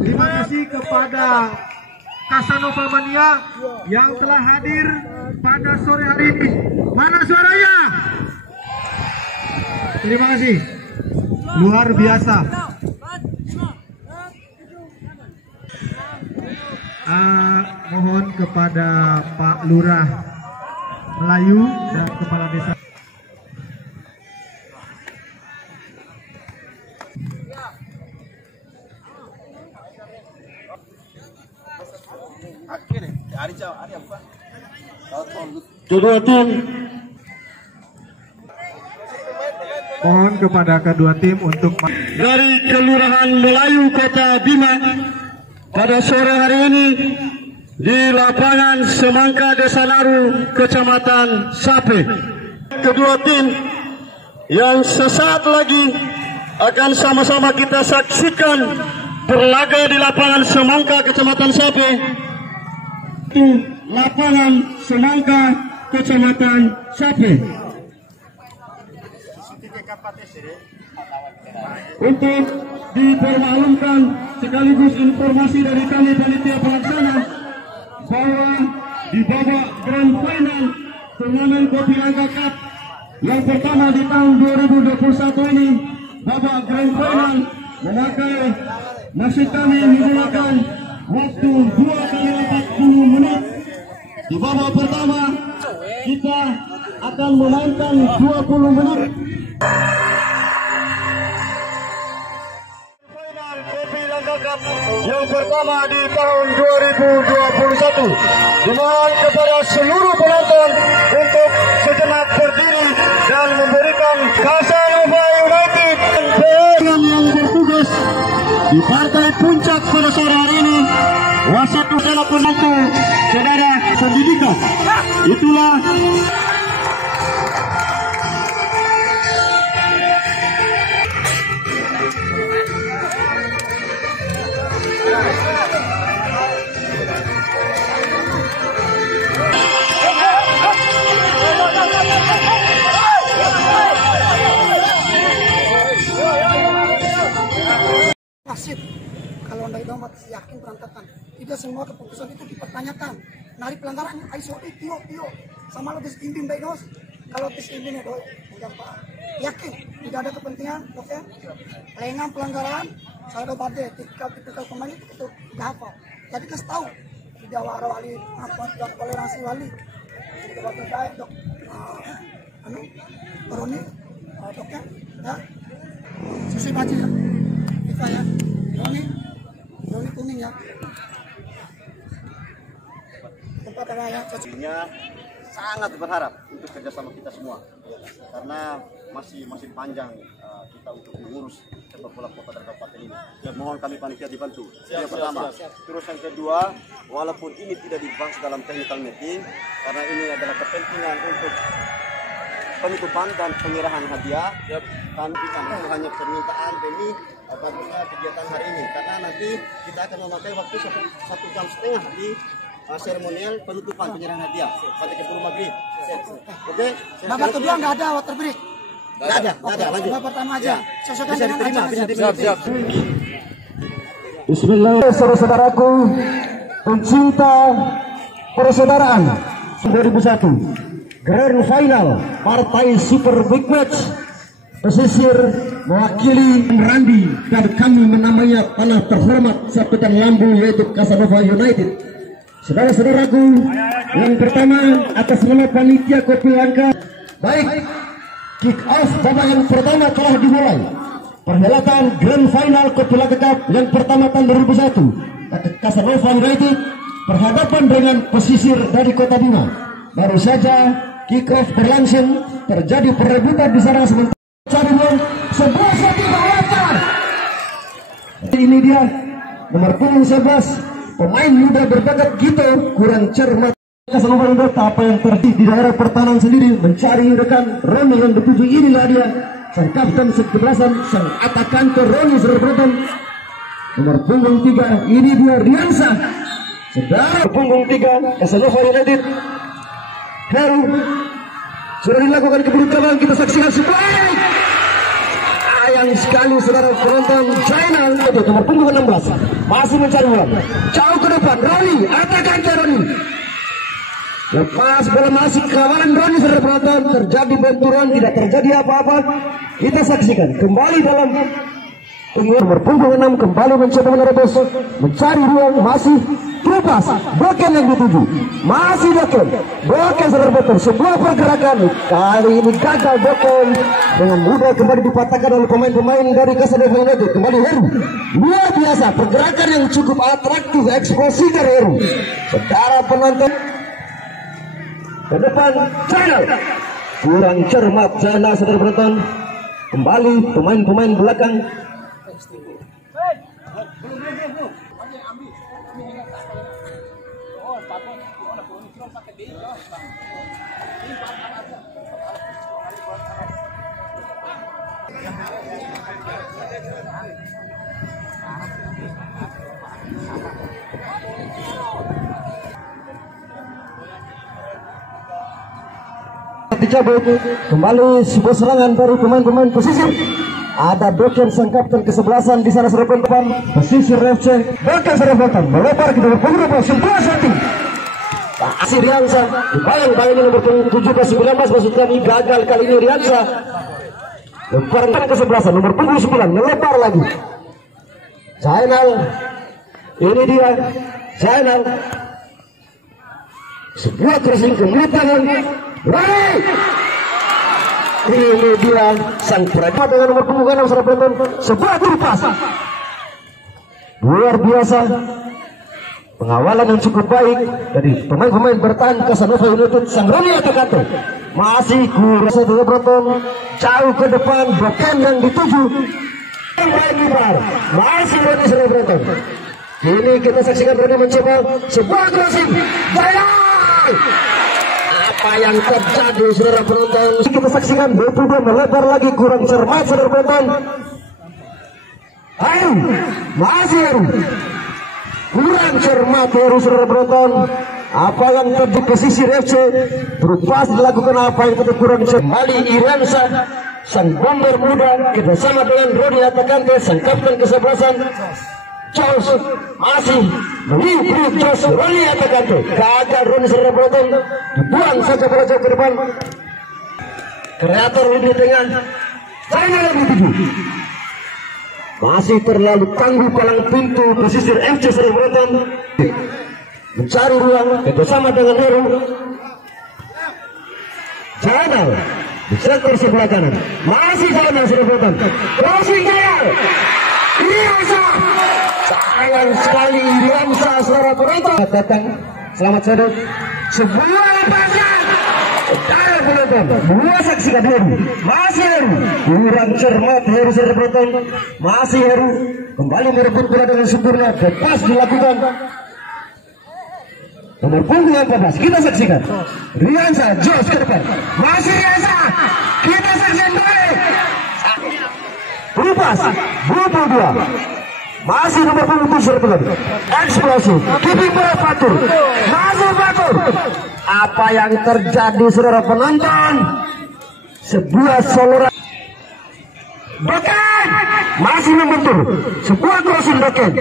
Terima kasih kepada Casanova Mania yang telah hadir pada sore hari ini. Mana suaranya? Terima kasih. Luar biasa. Mohon kepada Pak Lurah Melayu dan Kepala Desa. Kedua tim. Mohon kepada kedua tim untuk Dari Kelurahan Melayu Kota Bima pada sore hari ini di lapangan Semangka Desa Naru, Kecamatan Sape. Kedua tim yang sesaat lagi akan sama-sama kita saksikan berlaga di lapangan Semangka, Kecamatan Sape. Lapangan Semangka, Kecamatan Sape. Untuk dipermaklumkan sekaligus informasi dari kami panitia pelaksana bahwa di babak Grand Final turnamen Kopi Langka Cup yang pertama di tahun 2021 ini, babak Grand Final memakai masih kami menggunakan waktu 2 kali 40 menit. Di babak pertama kita akan memainkan 20 menit. Final Kopi Langka Cup yang pertama di tahun 2021. Dimohon kepada seluruh penonton untuk sejenak berdiri dan memberikan Casanova United yang bertugas di partai puncak pada sore hari ini. Wasit adalah penentu saudara pendidikan. Itulah wasit. Kalau anda itu amat yakin berantakan, tidak semua keputusan itu dipertanyakan. Nari pelanggaran ISO tio sama lo disimbing baik dos. Kalau disimbing ya doi, enggak pak. Yakin tidak ada kepentingan, oke? Lengan pelanggaran, saya udah bade tipikal pemain itu udah hafal. Jadi kasih tahu tidak wali apa tidak toleransi wali. Jadi kalau tidak dok, Roni, doknya, ya, susi baca ya, kita ya, Roni kuning ya. Tempat raya cocoknya sangat berharap untuk kerjasama kita semua karena masih panjang kita untuk mengurus sepak bola kota dan kabupaten ini. Ya, mohon kami panitia dibantu. Yang pertama. Terus yang kedua, walaupun ini tidak dibahas dalam technical meeting karena ini adalah kepentingan untuk penutupan dan penyerahan hadiah. Kami itu hanya permintaan demi bagusnya kegiatan hari ini karena nanti kita akan memakai waktu 1,5 jam di seremonial penutupan penyerahan hadiah pada keburu maghrib. Oke? Babak kedua nggak ada water break. Nggak ada, lanjut. Babak pertama aja. Sesuaikan Bisa dengan diterima, acara. siap. Bismillah, saudara-saudaraku pencinta persaudaraan 2001 Grand Final Partai Super Big Match pesisir mewakili Randi dan kami menamanya tanah terhormat Saputan Lambu yaitu Casanova United. Saudara-saudaraku, yang pertama atas nama panitia Kopi Langka, baik, kick off babak yang pertama telah dimulai. Perhelatan Grand Final Kopi Langka Cup yang pertama tahun 2001 Casanova United berhadapan dengan pesisir dari Kota Bima. Baru saja kick off berlangsung, terjadi perebutan di sana sementara cari bola sebuah satu bawatan. Ini dia nomor punggung 11 pemain muda berbakat gitu kurang cermat. Casanova United apa yang terjadi di daerah pertahanan sendiri mencari rekan Roni yang dituju. Inilah dia sang kapten kesebelasan, sang atakan Roni Serbetan nomor punggung 3. Ini dia Riansa sedang punggung 3 Casanova United. Baru sudah dilakukan keberuntungan, kita saksikan sebaik sayang sekali saudara penonton China United nomor punggung 16 masih mencari ulang, jauh ke depan Roni, atakan ke Roni, lepas bola masih kawalan Roni. Saudara penonton, terjadi benturan, tidak terjadi apa-apa. Kita saksikan kembali dalam nomor punggung 6 kembali mencoba menerobos, mencari ruang, masih terlepas Boken yang dituju, masih Boken saudara penonton, sebuah pergerakan kali ini gagal. Boken dengan mudah kembali dipatahkan oleh pemain-pemain dari Casanova United. Kembali Heru, luar biasa pergerakan yang cukup atraktif, eksplosif dari Heru. Saudara penonton, ke depan Channel, kurang cermat Channel. Saudara penonton, kembali pemain-pemain belakang. Dicabut kembali sebuah serangan dari pemain-pemain pesisir. Ada Boken sang kapten kesebelasan di sana serempet depan pesisir FC. Boken serempet melebar ke dalam punggung 11-1. Aksi Riansa dibayang-bayangin nomor 17-19, maksud kami gagal kali ini. Riansa lemparan kesebelasan nomor punggung 9 melebar lagi. Zainal, ini dia Zainal, sebuah crossing ke tangan. Ini dia sang peraih dengan nomor punggung 6 saudara penonton, sebuah turpas luar biasa, pengawalan yang cukup baik dari pemain-pemain bertahan Casanova United. Sang Roni Atakante masih kurang saudara penonton, jauh ke depan Boken yang dituju, main lebar masih Roni saudara penonton. Ini kita saksikan Roni mencoba sebuah crossing, jaya. Apa yang terjadi saudara penonton? Kita saksikan Betudo melebar lagi, kurang cermat saudara penonton. Heru, masih Heru, kurang cermat Heru saudara penonton. Apa yang terjadi pesisir FC berupas dilakukan, apa yang terjadi kurang cermat. Kembali Iriansa sang bomber muda kerjasama dengan Roni Atakante sang kapten kesebelasan. Jos masih mengikuti Jos Roni Atakante, gagal Roni saudara penonton, dibuang saja bola jauh ke depan. Kreator di tengah, Zainal lebih tuju, masih terlalu tangguh palang pintu pesisir FC saudara penonton, mencari ruang kerjasama dengan Heru. Zainal di sektor sebelah kanan, masih Zainal saudara penonton, crossing Zainal, Iriansa. Sayang sekali Iriansa saudara penonton. Datang, selamat sore. Sebuah lepasan, saudara penonton, dua saksikan Heru, masih Heru, kurang cermat Heru saudara penonton, masih Heru kembali merebut bola dengan sempurna, bebas dilakukan. Nomor punggung 14 kita saksikan Riansa, Jos ke depan, masih Riansa, kita saksikan balik. Berupas, 22. Masih nomor punggung 7 eksplosif, keeping bola Fatur, masih Fatur. Apa yang terjadi saudara penonton? Sebuah soloran Boken masih membentur, sebuah crossing Boken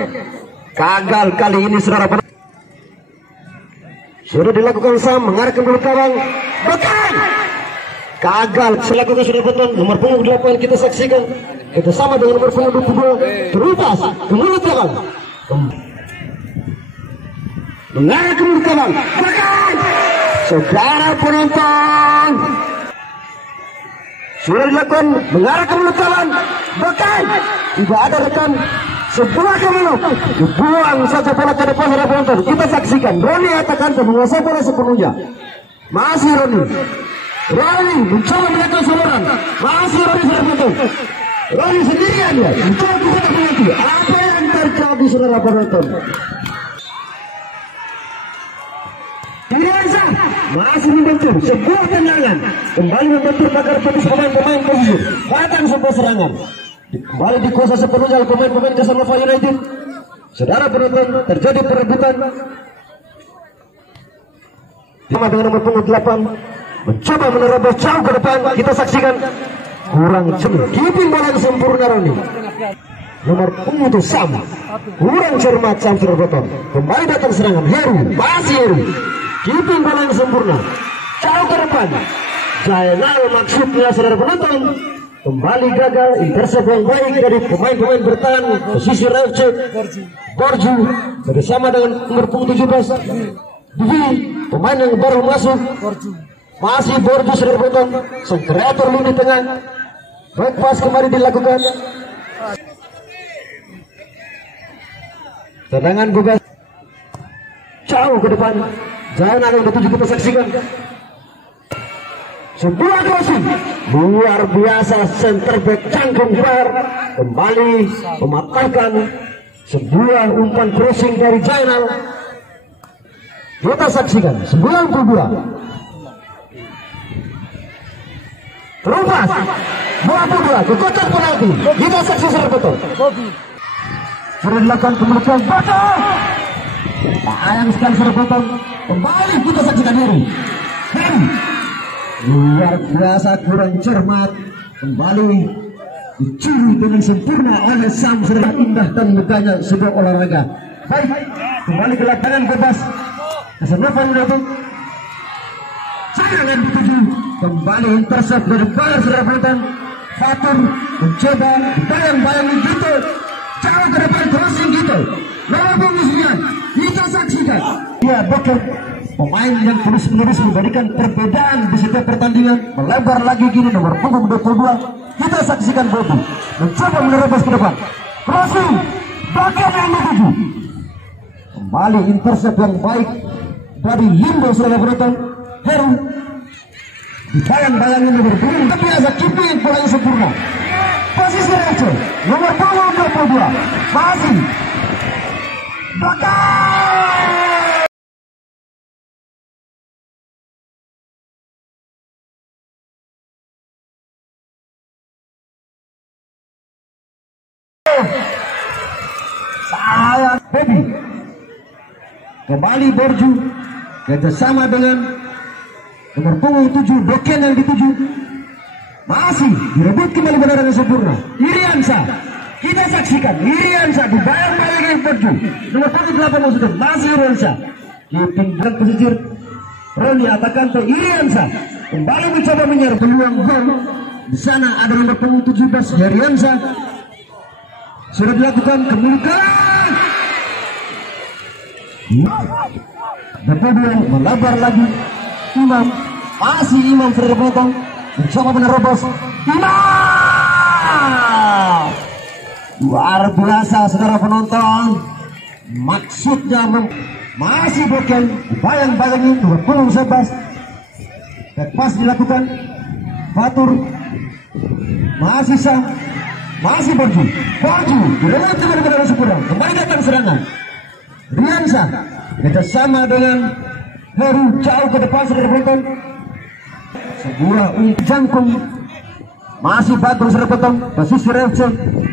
gagal kali ini saudara penonton. Sudah dilakukan Sam mengarahkan bola kawang, Boken gagal dilakukan sudah penonton. Nomor punggung 8 kita saksikan itu sama dengan nomor punggung 22 terupas ke mulut kawang, mengarah ke mulut kawang. Boken saudara penonton, sudah dilakukan mengarah ke mulut kawang. Boken tidak ada rekan, sebuah ke mulut, dibuang saja bola ke depan saudara penonton. Kita saksikan Roni Atakante menguasai bola sepenuhnya, masih Roni mencoba melakukan soloran, masih Roni saudara penonton. Roni sendirian ya, mencoba bukan penalti. Apa yang terjadi saudara penonton? Iriansa masih membentur, sebuah tendangan kembali membentur agar putus pemain-pemain pesisir. Datang sebuah serangan kembali dikuasai sepenuhnya oleh pemain-pemain Casanova United. Saudara penonton, terjadi perebutan sama dengan nomor punggung 8 mencoba menerobos jauh ke depan. Kita saksikan kurang cepat, keeping bola sempurna Roni. nomor punggung Sam, kurang cermat Sam sudah potong. Kembali datang serangan Heru, masih Heru, keeping bola yang sempurna, jauh ke depan. Zainal maksudnya saudara penonton, kembali gagal, intercept yang baik dari pemain-pemain bertahan posisi FC Borju bersama dengan nomor punggung 17 Dwi, pemain yang baru masuk. Masih Borju saudara penonton, sang kreator lini tengah. Back pass kembali dilakukan. Tendangan bebas jauh ke depan. Zainal yang dituju kita saksikan. Sebuah crossing luar biasa, center back Cangkung Bar kembali mematahkan sebuah umpan crossing dari Zainal. Kita saksikan 92 terlepas 22 ke kotak penalti. Kita saksikan betul. Sudah dilakukan kemudian baca. Sayang sekali sudah potong. Kembali kita saksikan Heru. Luar biasa, kurang cermat. Kembali dicuri dengan sempurna oleh Sam. Sudah indah dan mukanya sebuah olahraga. Baik, kembali ke lapangan bebas. Kesenofan datang. Serangan dituju. Kembali intercept dari Bayar sudah penonton. Fatur mencoba bayang-bayangi gitu. Jauh ke depan crossing gitu. Lalu musuhnya kita saksikan. Ya, Boker, pemain yang terus-menerus memberikan perbedaan di setiap pertandingan. Melebar lagi gini nomor punggung 22. Kita saksikan Bobi mencoba menerobos ke depan. Crossing bagian yang dituju. Kembali intercept yang baik dari Limbo sudah penonton. Heru bayang-bayangin nomor punggung biasa keeping bola yang sempurna. Posisi FC nomor punggung 22 masih bakal sayang Baby. Kembali Borju kerjasama dengan nomor punggung 7 Doken yang dituju. Masih direbut kembali benar yang sempurna. Iriansa, kita saksikan Iriansa dibayang-bayangi Borju. Nomor punggung 8 maksudnya masih Iriansa. Keeping dan pesisir Roni Atakante. Iriansa kembali mencoba menyerang peluang gol. Di sana ada nomor punggung 17 Iriansa. Sudah dilakukan kemudian Berpuluh melebar lagi. Imam, masih Imam sudah dipotong. Mencoba menerobos. Imam, luar biasa saudara penonton. Maksudnya masih Boken bayang-bayangi 2011. Back pass dilakukan. Fatur masih sah. Masih Borju direbut benar-benar sempurna. Kembali datang serangan Riansa kerjasama dengan Heru jauh ke depan sudah dipotong. Sebuah jangkung masih bagus sudah dipotong. Posisi FC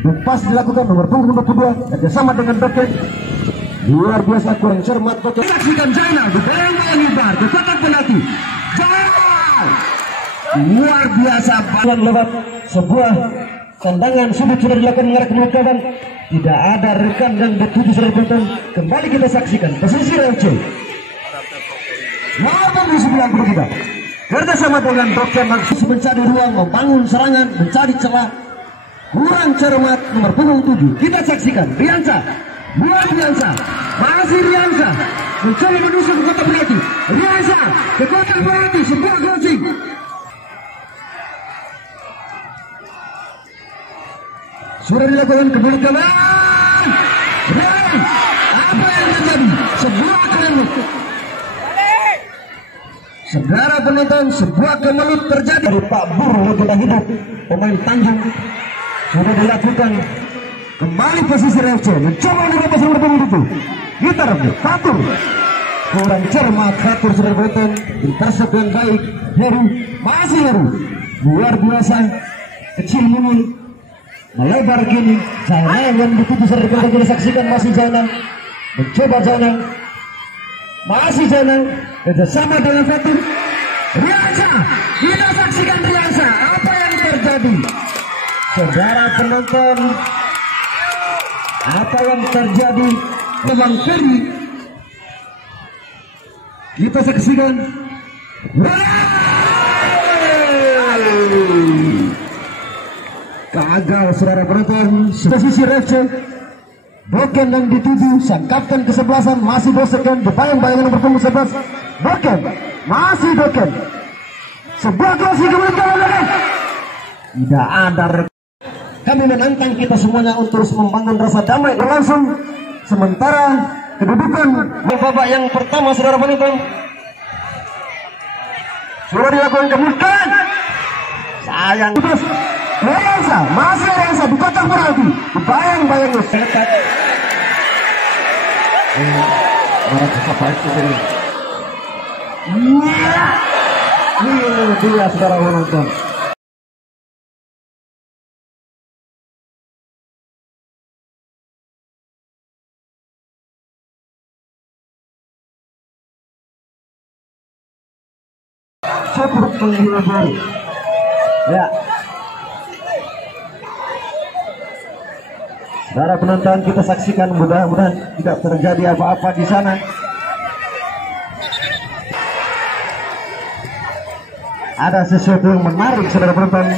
lepas dilakukan nomor punggung 22 kerjasama dengan Doken. Luar biasa kurang cermat Doken. Saksikan Zainal dibayang-bayangi Bar ke kotak penalti. Zainal luar biasa balang lewat sebuah tendangan sudut sudah dilakukan mengarah ke kawan. Tidak ada rekan yang dituju sudah dipotong. Kembali kita saksikan posisi FC maupun di sebelah kita kerjasama dengan Doken langsung mencari ruang, membangun serangan, mencari celah. Kurang cermat nomor punggung 7. Kita saksikan Riansa, buat Riansa, masih Riansa mencoba menusuk ke kotak penalti. Riansa ke kotak penalti, sebuah crossing. Sudah dilakukan kembali ke apa yang terjadi? Sebuah kemelut. Saudara penonton, sebuah kemelut terjadi dari Pak Buru legenda hidup pemain Tanjung. Sudah dilakukan kembali posisi FC mencoba menerobos nomor punggung itu. Kita rebut Fatur kurang cermat. Fatur sudah beruntung intercept yang baik. Heru masih Heru luar biasa kecil mundur melebar gini. Zainal yang dituju sudah kita saksikan masih Zainal mencoba Zainal masih Zainal kerjasama dengan Fatur. Riansa, kita saksikan Riansa apa yang terjadi. Saudara penonton, Apa yang terjadi memang Ferry? Kita saksikan. Gagal saudara penonton. Posisi FC Boken yang dituju sang kapten kesebelasan masih Boken. Bayang-bayang nomor punggung 11 Boken, masih Boken. Sebuah gol kemudian tidak ada. Kami menantang kita semuanya untuk terus membangun rasa damai berlangsung. Sementara kedudukan babak yang pertama saudara penonton sudah dilakukan kemudian. Sayang terus Rensa, masih Rensa di kotak penalti. Bayang-bayang seketat. Ini dia saudara penonton. Cukup menghibur. Ya. Saudara penonton, kita saksikan, mudah-mudahan tidak terjadi apa-apa di sana. Ada sesuatu yang menarik saudara penonton.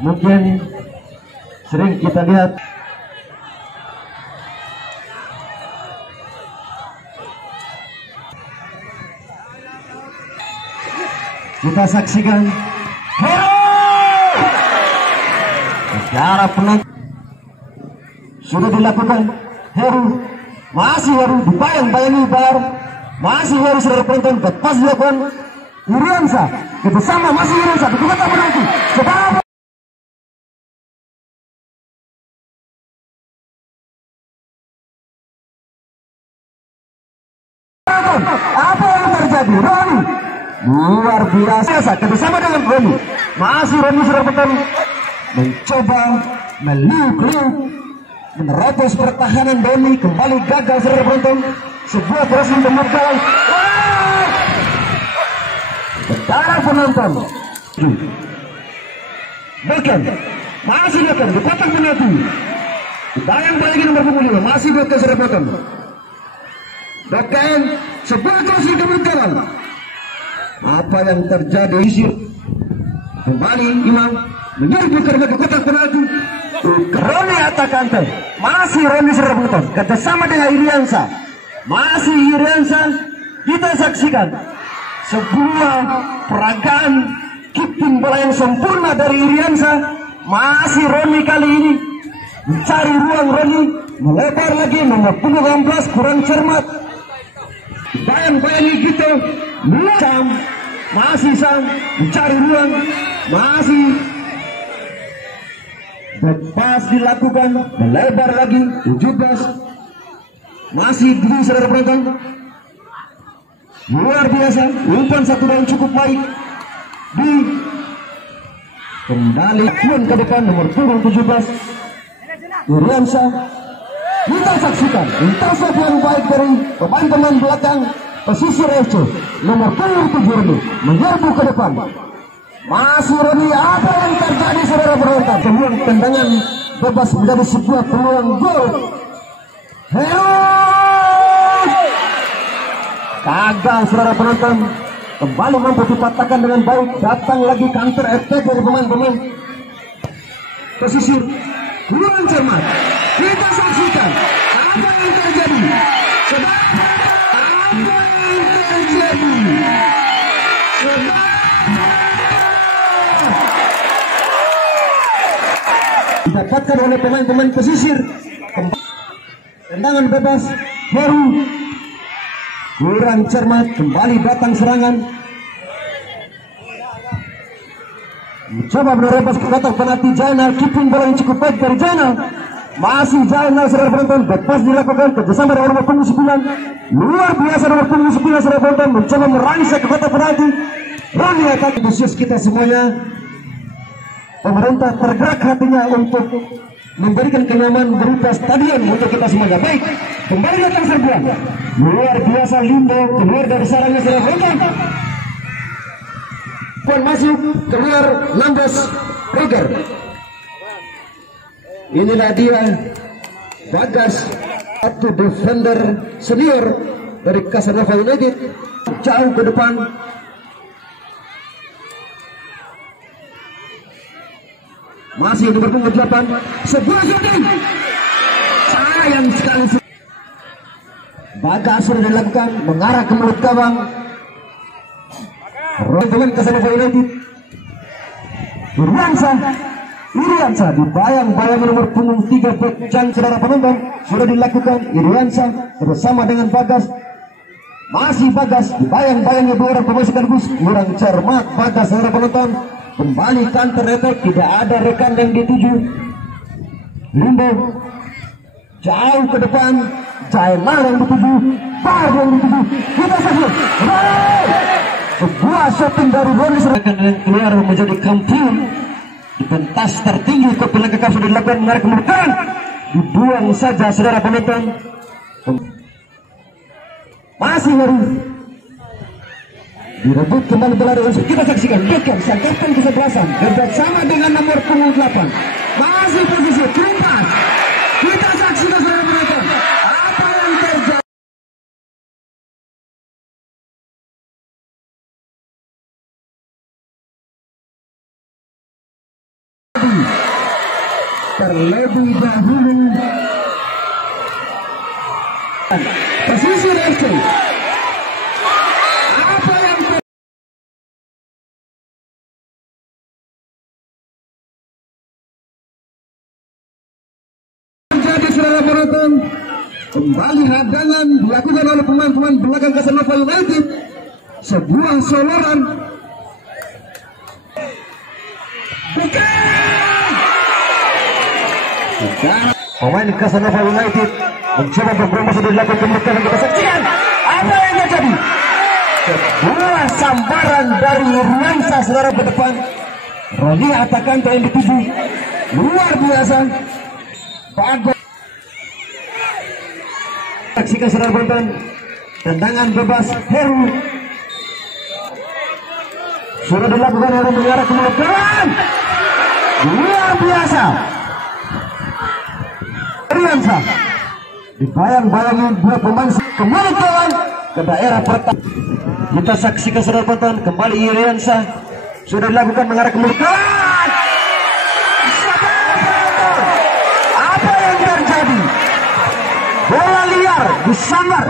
Mungkin sering kita lihat kita saksikan secara penonton sudah dilakukan. Heru, masih Heru, dibayang-bayangi Bar, masih Heru saudara penonton, lepas dilakukan Iriansa bersama masih Iriansa di kotak penalti. Saudara apa yang terjadi? Roni luar biasa bersama dengan Roni. Masih Roni saudara penonton mencoba meliuk-liuk menerobos pertahanan Roni, kembali gagal saudara penonton. Sebuah crossing kemudian saudara penonton Boken, masih Boken di kotak penalti. Bayang-bayangin nomor punggung 5 masih Boken saudara penonton. Boken, sebuah crossing kemudian. Apa yang terjadi? Kembali Imam menyerbu ke kotak penalti. Roni Atakante, masih Roni saudara penonton kerjasama dengan Iriansa. Masih Iriansa, kita saksikan sebuah peragaan keeping bola yang sempurna dari Iriansa. Masih Roni kali ini mencari ruang. Roni melebar lagi nomor punggung 16 kurang cermat. Bayang-bayangi gitu Sam, masih Sam mencari ruang, masih lepas dilakukan, melebar lagi 17, masih di saudara penonton. Luar biasa, umpan satu dan cukup baik di kembali pun ke depan nomor punggung 17 Iriansa. Kita saksikan intercept yang baik dari pemain-pemain belakang pesisir FC nomor punggung 7 ini menyerbu ke depan. Masih Roni, apa yang terjadi saudara penonton? Peluang tendangan bebas menjadi sebuah peluang gol. Gagal saudara penonton, kembali mampu dipatahkan dengan baik. Datang lagi counter attack dari pemain-pemain pesisir kurang cermat. Kita saksikan apa yang terjadi. Saudara, apa yang terjadi? Saudara, didapatkan oleh pemain-pemain pesisir. Tendangan bebas Heru kurang cermat, kembali datang serangan, mencoba menerobos ke kotak penalti. Jainal, keeping bola yang cukup baik dari Jainal. Masih Jainal saudara penonton, bebas dilakukan kerjasama dengan nomor punggung 9. Luar biasa nomor punggung 9 saudara penonton, mencoba merangsek ke kotak penalti. Roni atak antusias kita semuanya. Pemerintah tergerak hatinya untuk memberikan kenyamanan berupa stadion untuk kita semuanya. Baik, Kembali datang serbuan. Luar biasa Limbo keluar dari sarangnya sudah berubah. Puan masuk keluar Lambos Roger. Inilah dia Bagas, satu defender senior dari Casanova United, jauh ke depan. Masih nomor punggung 8, sebuah shooting. Sayang sekali. Bagas sudah dilakukan mengarah ke mulut gawang. Rombongan Casanova United. Iriansa dibayang-bayang nomor punggung 3 pecang saudara penonton sudah dilakukan. Iriansa bersama dengan Bagas. Masih Bagas dibayang-bayang dua orang pemain sekaligus, kurang cermat Bagas saudara penonton. Kembali counter attack, tidak ada rekan yang dituju. Limbo jauh ke depan, Jamal yang dituju, Bar yang dituju. Kita saksikan sebuah shooting dari Ronis yang keluar menjadi kampiun. Di pentas tertinggi Kopi Langkah sudah dilakukan menarik kemudian dibuang saja saudara penonton. Masih baru direbut kembali berlari. Kita saksikan Beckham sang kapten kesebelasan bersama dengan nomor punggung 8. Masih posisi terumpas. Kita saksikan saudara penonton apa yang terjadi. Terlebih dahulu posisi FC. Apa yang terjadi saudara penonton? Kembali hadangan dilakukan oleh pemain-pemain belakang Casanova United. Sebuah soloran. Pemain Casanova United mencoba beberapa sudah dilakukan kemudian kita saksikan apa yang terjadi. Sebuah sambaran dari Iriansa saudara ke depan. Roni atakan yang dituju luar biasa. Bagus. Saksikan saudara penonton tendangan bebas Heru sudah dilakukan oleh mengarah ke mulut gawang. Luar biasa. Iriansa dibayang-bayangi dua pemain kembali kawan ke daerah pertama. Kita saksikan saudara penonton kembali Iriansa sudah dilakukan mengarah ke mulut kawan. Apa yang terjadi? Bola liar disambar.